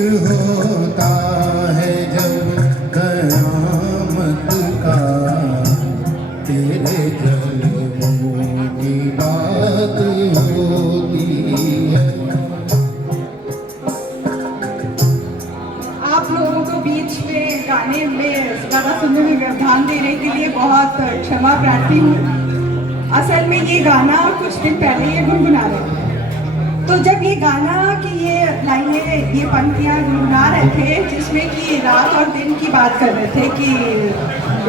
होता है जब कयामत का, तेरे जलवों की बात होती है। आप लोगों को बीच में गाना सुनने में व्यवधान देने के लिए बहुत क्षमा प्रार्थी हूँ। असल में ये गाना कुछ दिन पहले ये गुनगुना रहे थे, तो जब ये गाना की ये लाइनें, ये पंक्तियाँ गुनगुना रहे थे जिसमें कि रात और दिन की बात कर रहे थे कि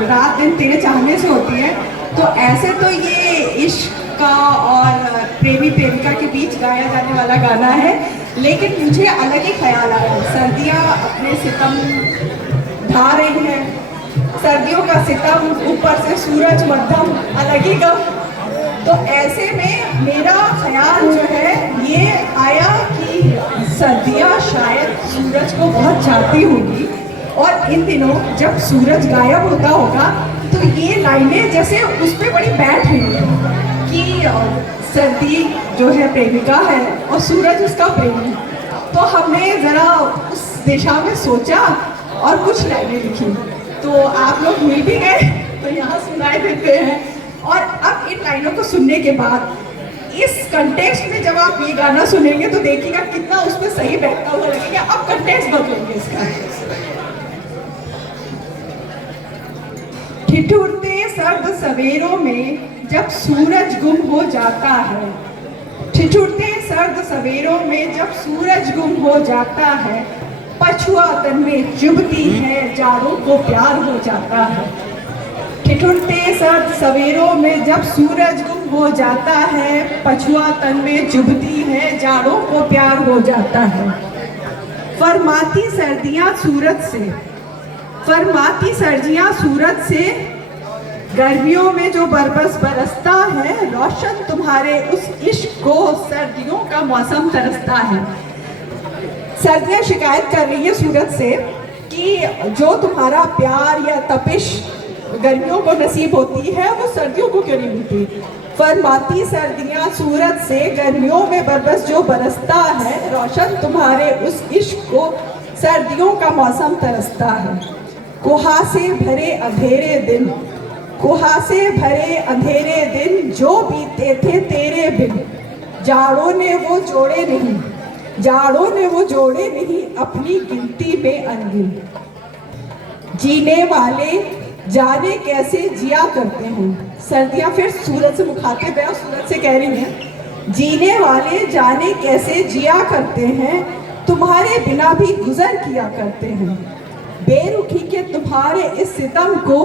रात दिन तेरे चाहने से होती है, तो ऐसे तो ये इश्क का और प्रेमी प्रेमिका के बीच गाया जाने वाला गाना है, लेकिन मुझे अलग ही ख्याल आ रहा है। सर्दियाँ अपने सितम ढा रही हैं, सर्दियों का सितम, ऊपर से सूरज मध्यम, अलग ही गम। तो ऐसे में मेरा ख्याल जो है ये आया कि सर्दियाँ शायद सूरज को बहुत चाहती होगी, और इन दिनों जब सूरज गायब होता होगा तो ये लाइनें जैसे उस पर बड़ी बैठ रही है कि सर्दी जो है प्रेमिका है और सूरज उसका प्रेमी। तो हमने ज़रा उस दिशा में सोचा और कुछ लाइनें लिखी, तो आप लोग मिल भी गए तो यहाँ सुनाई देते हैं। और अब इन लाइनों को सुनने के बाद इस कंटेक्स्ट में जब आप ये गाना सुनेंगे तो देखिएगा कितना उसमें सही बैठता हुआ लगेगा। अब कंटेक्स्ट बदलेंगे इसका। ठिठुरते सर्द सवेरों में जब सूरज गुम हो जाता है, ठिठुरते सर्द सवेरों में जब सूरज गुम हो जाता है, पछुआ तन में चुभती है, जाड़ों को प्यार हो जाता है। ठिठुरते सर्द सवेरों में जब सूरज गुम हो जाता है, पछुआ तन में चुभती है, जाड़ों को प्यार हो जाता है। फरमाती सर्दियाँ सूरज से, फरमाती सर्दियाँ सूरज से, गर्मियों में जो बरबस बरसता है, रोशन तुम्हारे उस इश्क को सर्दियों का मौसम तरसता है। सर्दियाँ शिकायत कर रही है सूरज से कि जो तुम्हारा प्यार या तपिश गर्मियों को नसीब होती है वो सर्दियों को क्यों नहीं मिलती। फरमाती सर्दियाँ सूरज से, गर्मियों में बरबस जो बरसता है, रोशन तुम्हारे उस इश्क को सर्दियों का मौसम तरसता है। कुहासे भरे अंधेरे दिन, कुहासे भरे अंधेरे दिन जो बीते थे तेरे बिन, जाड़ों ने वो जोड़े नहीं, जाड़ों ने वो जोड़े नहीं, अपनी गिनती में अनगिन। जीने वाले जाने कैसे जिया करते हैं। सर्दियाँ फिर सूरज से मुखातिब है और सूरज से कह रही हैं, जीने वाले जाने कैसे जिया करते हैं, तुम्हारे बिना भी गुजर किया करते हैं। बेरुखी के तुम्हारे इस सितम को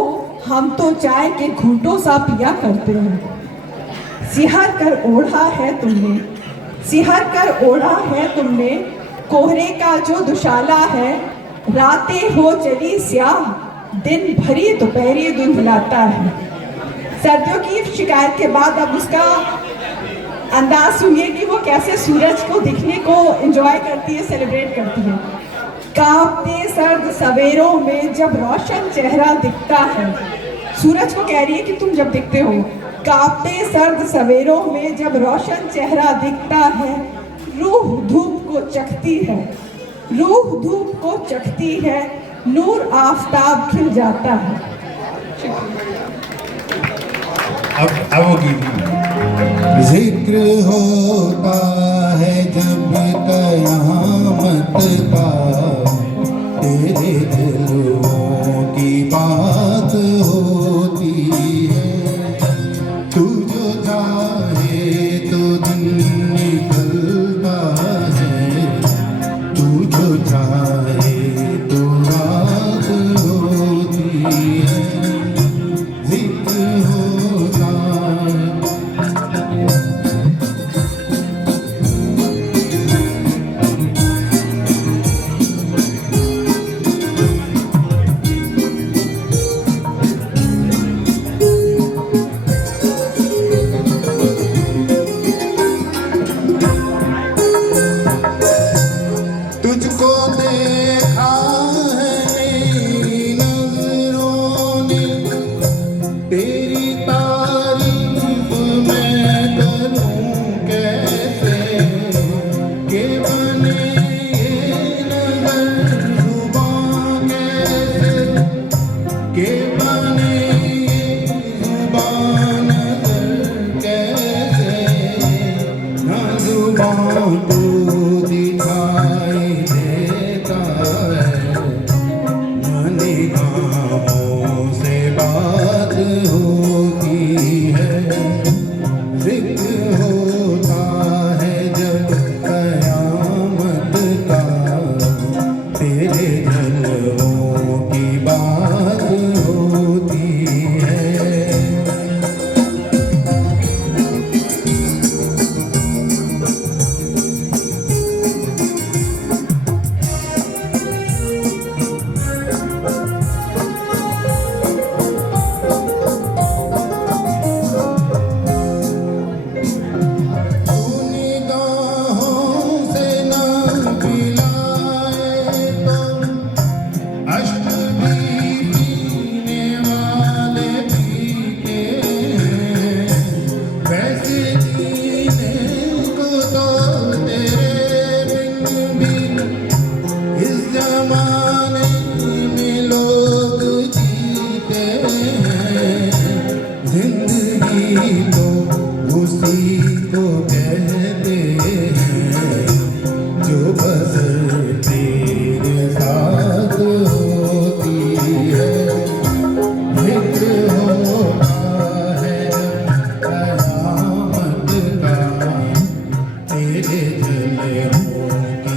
हम तो चाय के घूंटों सा पिया करते हैं। सिहर कर ओढ़ा है तुमने, सिहर कर ओढ़ा है तुमने, कोहरे का जो दुशाला है, रातें हो चली स्याह, दिन भरी दोपहरी धुंधलाता है। सर्दियों की शिकायत के बाद अब उसका अंदाज सुनिए कि वो कैसे सूरज को दिखने को एंजॉय करती है, सेलिब्रेट करती है। कांपते सर्द सवेरों में जब रोशन चेहरा दिखता है, सूरज को कह रही है कि तुम जब दिखते हो। कांपते सर्द सवेरों में जब रोशन चेहरा दिखता है, रूह धूप को चखती है, रूह धूप को चखती है, नूर आफताब खिल जाता है। अब जिक्र होता है जब कयामत का, तेरे दिलों की बात होती है। तू जो चाहे तो दिन निकलता है, तू जो चाहे तो रात होती है। जिक्र होता पाँव को दिखाई देता है, मन गाहों से बात होती है। जिक्र होता है जब कयामत का, तेरे जलवों की बात होती है। जिंदगी तो उसी को कहते हैं जो बसर तेरे साथ होती है। जिक्र होता है कयामत का, तेरे जलवों की